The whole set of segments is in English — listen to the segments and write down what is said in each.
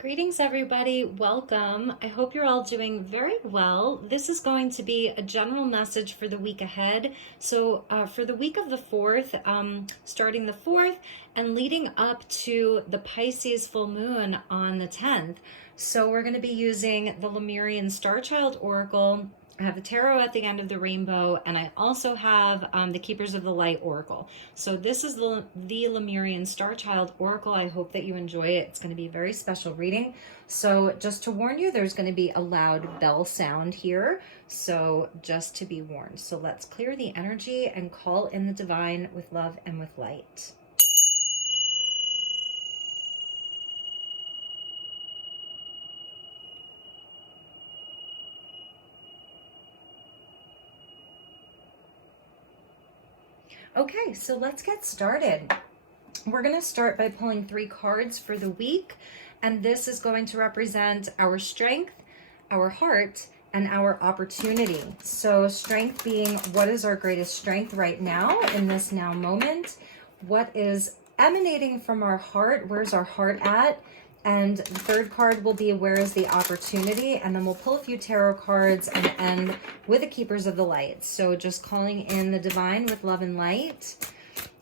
Greetings, everybody. Welcome. I hope you're all doing very well. This is going to be a general message for the week ahead. So for the week of the 4th, starting the 4th and leading up to the Pisces full moon on the 10th. So we're going to be using the Lemurian Starchild Oracle. I have the tarot at the end of the rainbow, and I also have the Keepers of the Light Oracle. So this is the Lemurian Starchild Oracle. I hope that you enjoy it. It's going to be a very special reading. So just to warn you, there's going to be a loud bell sound here. So just to be warned. So let's clear the energy and call in the divine with love and with light. Okay, so let's get started. We're going to start by pulling 3 cards for the week, and this is going to represent our strength, our heart, and our opportunity. So strength being what is our greatest strength right now in this now moment? What is emanating from our heart? Where's our heart at? And the 3rd card will be where is the opportunity? And then we'll pull a few tarot cards and end with the Keepers of the Light. So just calling in the divine with love and light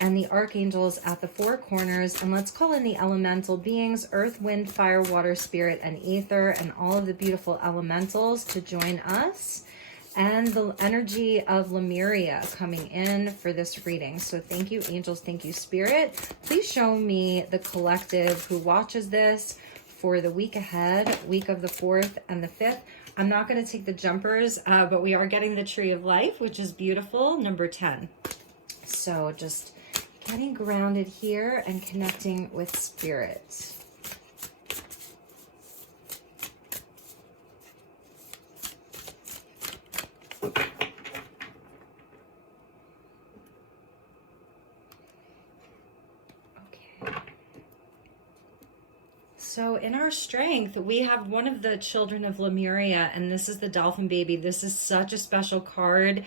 and the archangels at the 4 corners. And let's call in the elemental beings, earth, wind, fire, water, spirit, and ether, and all of the beautiful elementals to join us. And the energy of Lemuria coming in for this reading. So thank you, angels. Thank you, spirit. Please show me the collective who watches this for the week ahead, week of the 4th and the 5th. I'm not going to take the jumpers, but we are getting the Tree of Life, which is beautiful, number 10. So just getting grounded here and connecting with spirit. So in our strength, we have one of the children of Lemuria, and this is the Dolphin Baby. This is such a special card.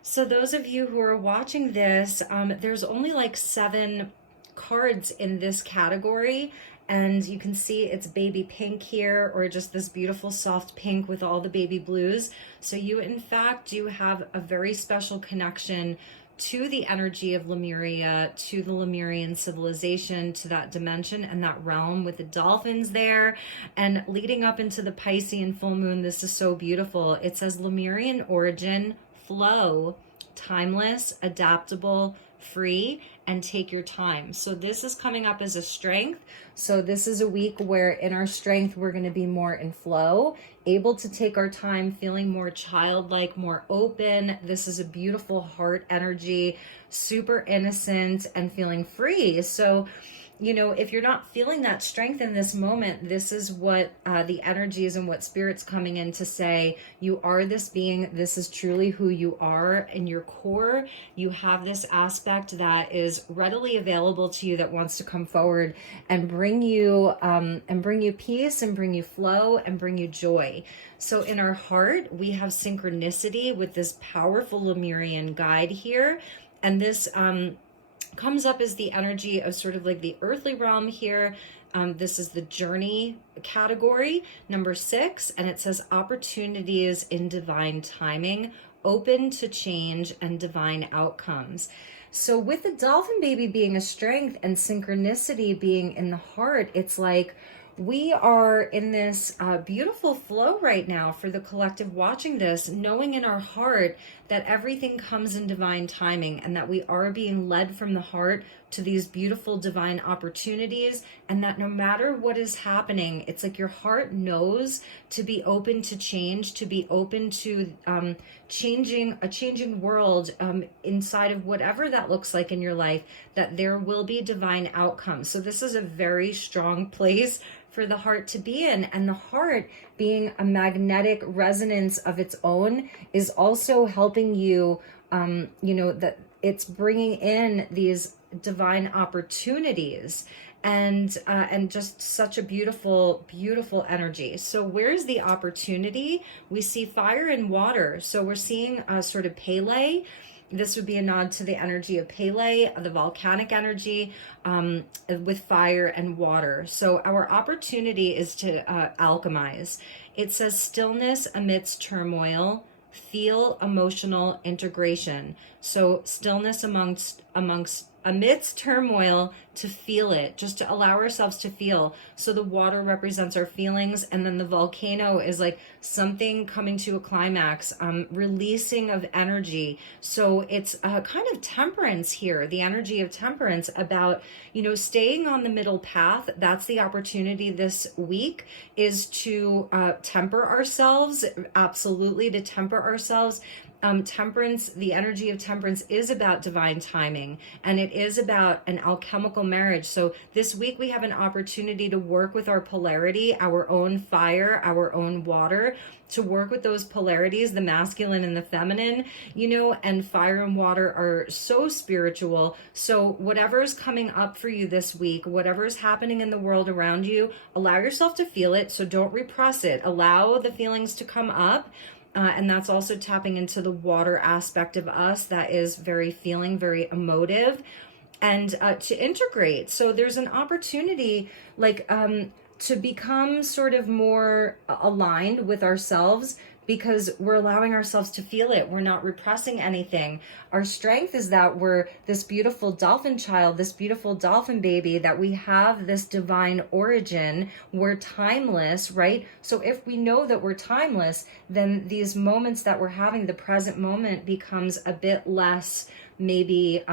So those of you who are watching this, there's only like 7 cards in this category. And you can see it's baby pink here, or just this beautiful soft pink with all the baby blues. So you, in fact, do have a very special connection to the energy of Lemuria, to the Lemurian civilization, to that dimension and that realm with the dolphins there. And leading up into the Piscean full moon, this is so beautiful. It says Lemurian origin, flow, timeless, adaptable, free, and take your time. So this is coming up as a strength. So this is a week where in our strength, we're going to be more in flow, able to take our time, feeling more childlike, more open. This is a beautiful heart energy, super innocent and feeling free. So, you know, if you're not feeling that strength in this moment, this is what the energy is and what spirit's coming in to say. You are this being. This is truly who you are in your core. You have this aspect that is readily available to you that wants to come forward and bring you peace and bring you flow and bring you joy. So in our heart, we have synchronicity with this powerful Lemurian guide here. And this comes up as the energy of sort of like the earthly realm here. This is the journey category, number 6, and it says opportunities in divine timing, open to change and divine outcomes. So with the Dolphin Baby being a strength and synchronicity being in the heart, it's like we are in this beautiful flow right now for the collective watching this, knowing in our heart that everything comes in divine timing and that we are being led from the heart to these beautiful divine opportunities, and that no matter what is happening, it's like your heart knows to be open to change, to be open to changing world inside of whatever that looks like in your life, that there will be divine outcomes. So this is a very strong place for the heart to be in, and the heart being a magnetic resonance of its own is also helping you, you know, that it's bringing in these divine opportunities and just such a beautiful energy. So where's the opportunity? We see fire and water. So we're seeing sort of Pele This would be a nod to the energy of Pele, the volcanic energy, with fire and water. So our opportunity is to alchemize. It says stillness amidst turmoil, feel emotional integration. So stillness amidst turmoil, to feel it, just to allow ourselves to feel. So the water represents our feelings, and then the volcano is like something coming to a climax, releasing of energy. So it's a kind of temperance here, the energy of temperance, about, staying on the middle path. That's the opportunity this week, is to temper ourselves, absolutely to temper ourselves. Temperance, the energy of temperance is about divine timing, and it is about an alchemical marriage. So this week we have an opportunity to work with our polarity, our own fire, our own water, to work with those polarities, the masculine and the feminine, and fire and water are so spiritual. So whatever is coming up for you this week, whatever is happening in the world around you, allow yourself to feel it. So don't repress it. Allow the feelings to come up. And that's also tapping into the water aspect of us that is very feeling, very emotive, and to integrate. So there's an opportunity to become sort of more aligned with ourselves, because we're allowing ourselves to feel it. We're not repressing anything. Our strength is that we're this beautiful dolphin child, this beautiful dolphin baby, that we have this divine origin. We're timeless, right? So if we know that we're timeless, then these moments that we're having, the present moment, becomes a bit less maybe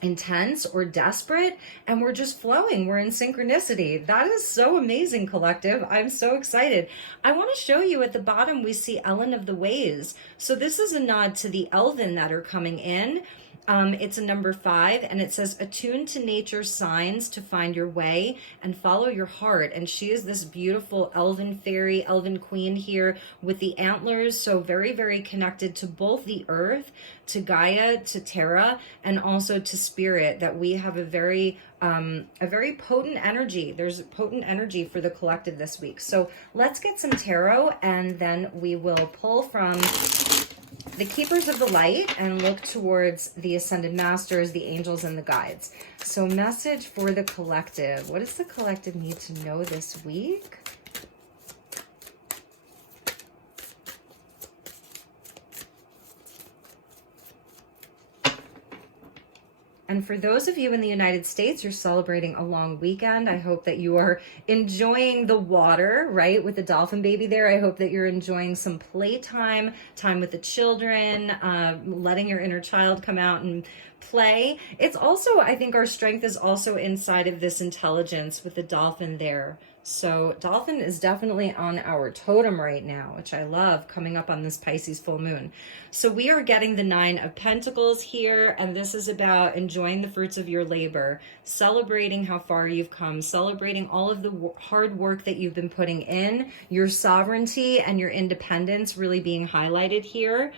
intense or desperate, and we're just flowing. We're in synchronicity. That is so amazing, collective. I'm so excited. I want to show you at the bottom, we see Ellen of the Ways. So this is a nod to the Elven that are coming in. It's a number 5, and it says, attune to nature's signs to find your way and follow your heart. And she is this beautiful elven fairy, elven queen here with the antlers. So very, very connected to both the earth, to Gaia, to Terra, and also to spirit, that we have a very potent energy. There's potent energy for the collective this week. So let's get some tarot, and then we will pull from the Keepers of the Light and look towards the Ascended Masters, the angels, and the guides. So message for the collective. What does the collective need to know this week? And for those of you in the United States, you're celebrating a long weekend. I hope that you are enjoying the water, right, with the dolphin baby there. I hope that you're enjoying some playtime, time with the children, letting your inner child come out and play. It's also, I think our strength is also inside of this intelligence with the dolphin there. So dolphin is definitely on our totem right now, which I love, coming up on this Pisces full moon. So we are getting the 9 of Pentacles here, and this is about enjoying the fruits of your labor, celebrating how far you've come, celebrating all of the hard work that you've been putting in, your sovereignty and your independence really being highlighted here.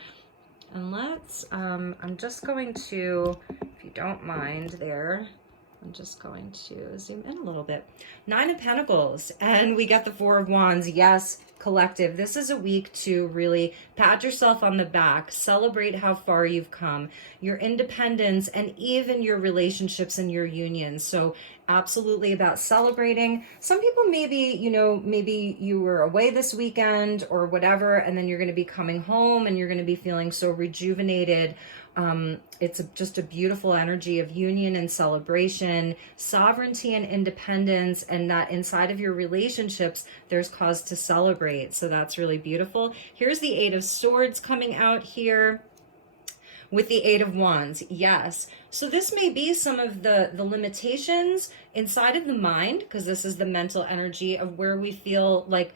And let's, I'm just going to, if you don't mind there, I'm just going to zoom in a little bit. 9 of Pentacles, and we got the 4 of Wands. Yes, collective, this is a week to really pat yourself on the back, celebrate how far you've come, your independence, and even your relationships and your unions. So absolutely about celebrating. Some people maybe, maybe you were away this weekend or whatever, and then you're going to be coming home and you're going to be feeling so rejuvenated. It's just a beautiful energy of union and celebration, sovereignty and independence, and that inside of your relationships, there's cause to celebrate. So that's really beautiful. Here's the 8 of Swords coming out here with the 8 of Wands. Yes. So this may be some of the limitations inside of the mind, because this is the mental energy of where we feel like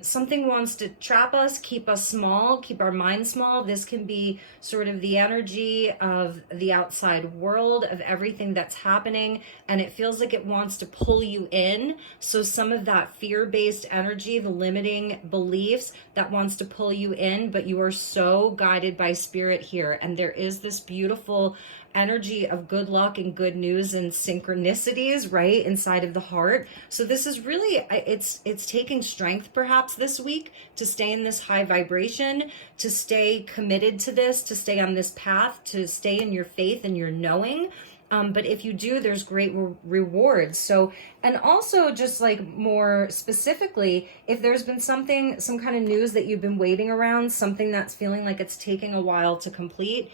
something wants to trap us, keep us small, keep our mind small. This can be sort of the energy of the outside world, of everything that's happening, and it feels like it wants to pull you in. So some of that fear-based energy, the limiting beliefs, that wants to pull you in, but you are so guided by spirit here. And there is this beautiful energy of good luck and good news and synchronicities, right, inside of the heart. So this is really, it's taking strength perhaps this week to stay in this high vibration, to stay committed to this, to stay on this path, to stay in your faith and your knowing. But if you do, there's great rewards. So, and also just like more specifically, if there's been some kind of news that you've been waiting around, something that's feeling like it's taking a while to complete,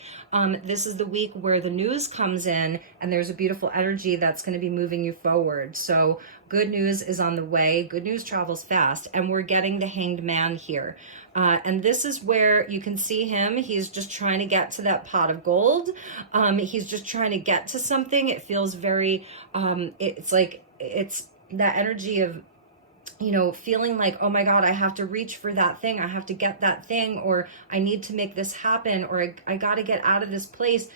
this is the week where the news comes in and there's a beautiful energy that's going to be moving you forward. So good news is on the way. Good news travels fast. And we're getting the Hanged Man here. And this is where you can see him. He's just trying to get to that pot of gold. He's just trying to get to something. It feels very, it's like, it's that energy of, you know, feeling like, oh my God, I have to reach for that thing. I have to get that thing, or I need to make this happen, or I got to get out of this place.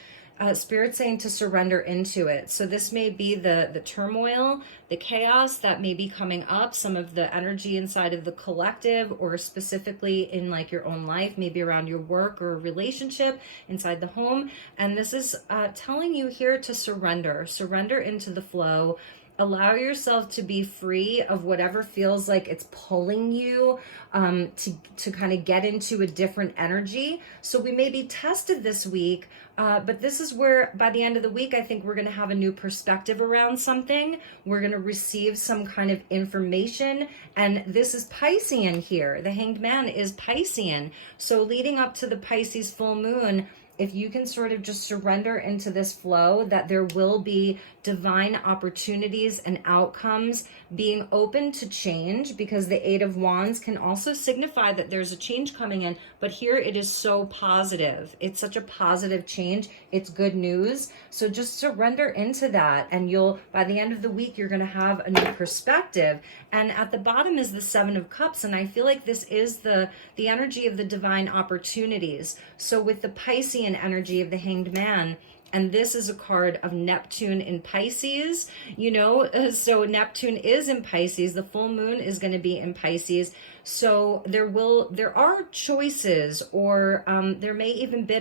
Spirit saying to surrender into it. So this may be the turmoil, the chaos that may be coming up, some of the energy inside of the collective, or specifically in like your own life, maybe around your work or relationship inside the home. And this is telling you here to surrender into the flow. Allow yourself to be free of whatever feels like it's pulling you to kind of get into a different energy. So we may be tested this week, but this is where by the end of the week, I think we're going to have a new perspective around something. We're going to receive some kind of information. And this is Piscean here. The Hanged Man is Piscean. So leading up to the Pisces full moon, if you can sort of just surrender into this flow, that there will be divine opportunities and outcomes, being open to change, because the Eight of Wands can also signify that there's a change coming in, but here it is so positive. It's such a positive change. It's good news. So just surrender into that, and you'll, by the end of the week, you're going to have a new perspective. And at the bottom is the Seven of Cups, and I feel like this is the energy of the divine opportunities. So with the Piscean energy of the Hanged Man, and this is a card of Neptune in Pisces, you know, so Neptune is in Pisces. The full moon is going to be in Pisces. So there are choices, or there may even be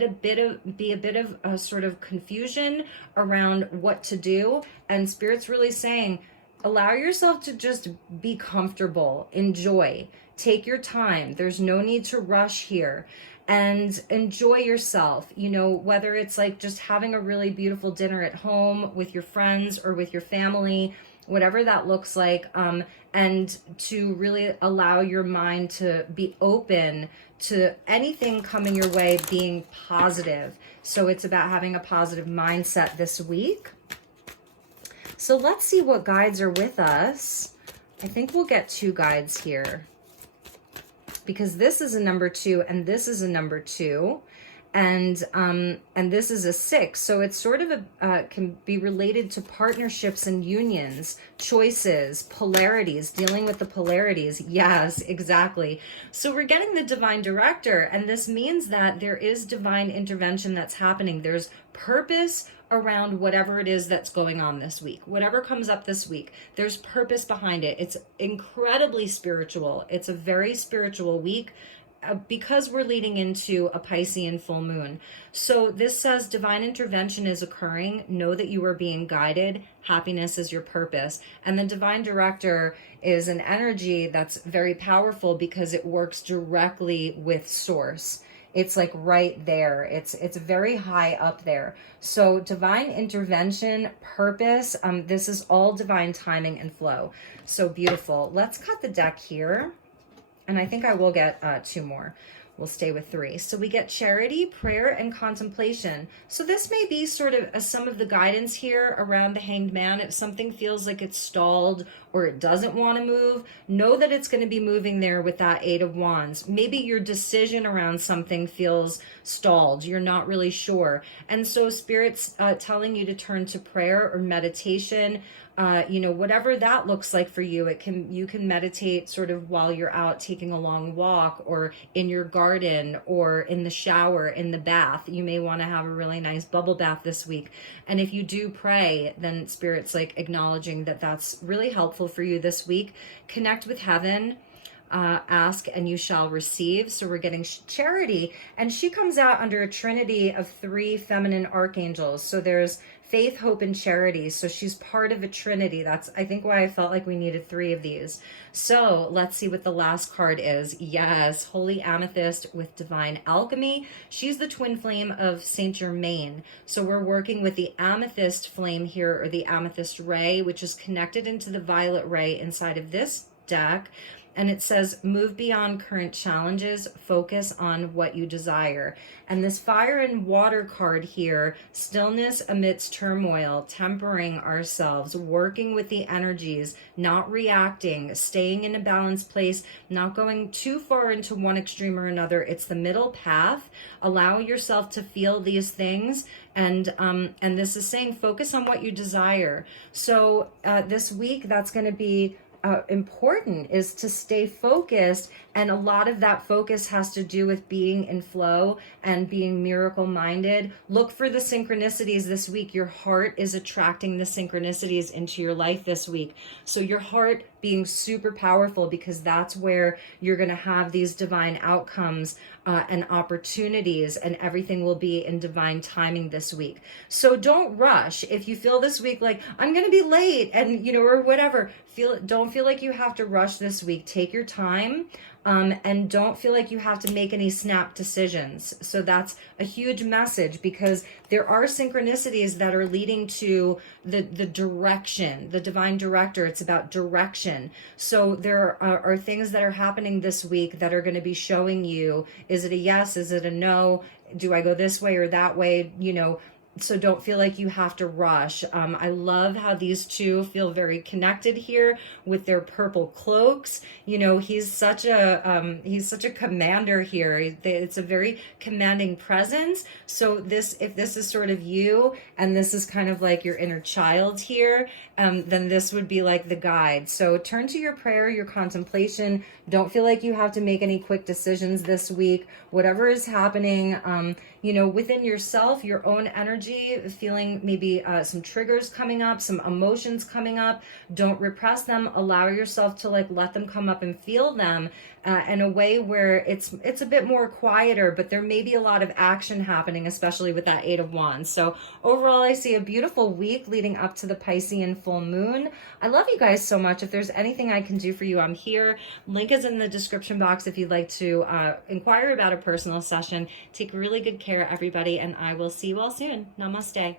a bit of a sort of confusion around what to do. And Spirit's really saying, allow yourself to just be comfortable, enjoy, take your time. There's no need to rush here. And enjoy yourself, you know, whether it's like just having a really beautiful dinner at home with your friends or with your family, whatever that looks like, and to really allow your mind to be open to anything coming your way being positive. So it's about having a positive mindset this week. So let's see what guides are with us. I think we'll get two guides here, because this is a number 2 and this is a number 2, and this is a 6. So it's sort of can be related to partnerships and unions, choices, polarities, dealing with the polarities. Yes, exactly. So we're getting the divine director, and this means that there is divine intervention that's happening. There's purpose around whatever it is that's going on this week. Whatever comes up this week, there's purpose behind it. It's incredibly spiritual. It's a very spiritual week because we're leading into a Piscean full moon. So this says divine intervention is occurring. Know that you are being guided. Happiness is your purpose. And the divine director is an energy that's very powerful because it works directly with source. It's like right there. It's very high up there. So divine intervention, purpose, this is all divine timing and flow. So beautiful. Let's cut the deck here. And I think I will get 2 more. We'll stay with 3. So we get charity, prayer, and contemplation. So this may be sort of some of the guidance here around the Hanged Man. If something feels like it's stalled or it doesn't want to move, know that it's going to be moving there with that Eight of Wands. Maybe your decision around something feels stalled. You're not really sure. And so Spirit's telling you to turn to prayer or meditation. You know, whatever that looks like for you, you can meditate sort of while you're out taking a long walk, or in your garden, or in the shower, in the bath. You may want to have a really nice bubble bath this week. And if you do pray, then Spirit's like acknowledging that that's really helpful for you this week. Connect with heaven. ask and you shall receive. So we're getting charity, and she comes out under a trinity of 3 feminine archangels. So there's faith, hope, and charity. So she's part of a trinity. That's, I think, why I felt like we needed 3 of these. So let's see what the last card is. Yes, Holy Amethyst with Divine Alchemy. She's the twin flame of Saint Germain. So we're working with the amethyst flame here, or the amethyst ray, which is connected into the violet ray inside of this deck. And it says, move beyond current challenges, focus on what you desire. And this fire and water card here, stillness amidst turmoil, tempering ourselves, working with the energies, not reacting, staying in a balanced place, not going too far into one extreme or another. It's the middle path. Allow yourself to feel these things. And this is saying, focus on what you desire. So this week, that's going to be important, is to stay focused, and a lot of that focus has to do with being in flow and being miracle minded. Look for the synchronicities this week. Your heart is attracting the synchronicities into your life this week. So your heart being super powerful, because that's where you're going to have these divine outcomes and opportunities, and everything will be in divine timing this week. So don't rush. If you feel this week like, I'm going to be late, and or whatever, don't feel like you have to rush this week. Take your time. And don't feel like you have to make any snap decisions. So that's a huge message, because there are synchronicities that are leading to the direction, the divine director. It's about direction. So there are things that are happening this week that are going to be showing you, is it a yes? Is it a no? Do I go this way or that way? So don't feel like you have to rush. I love how these two feel very connected here with their purple cloaks. He's such a commander here. It's a very commanding presence. So if this is sort of you, and this is kind of like your inner child here, then this would be like the guide. So turn to your prayer, your contemplation. Don't feel like you have to make any quick decisions this week. Whatever is happening, within yourself, your own energy, feeling maybe some triggers coming up, some emotions coming up. Don't repress them. Allow yourself to let them come up and feel them in a way where it's a bit more quieter, but there may be a lot of action happening, especially with that 8 of Wands. So overall, I see a beautiful week leading up to the Piscean full moon. I love you guys so much. If there's anything I can do for you, I'm here. Link is in the description box if you'd like to inquire about a personal session. Take really good care, everybody, and I will see you all soon. Namaste.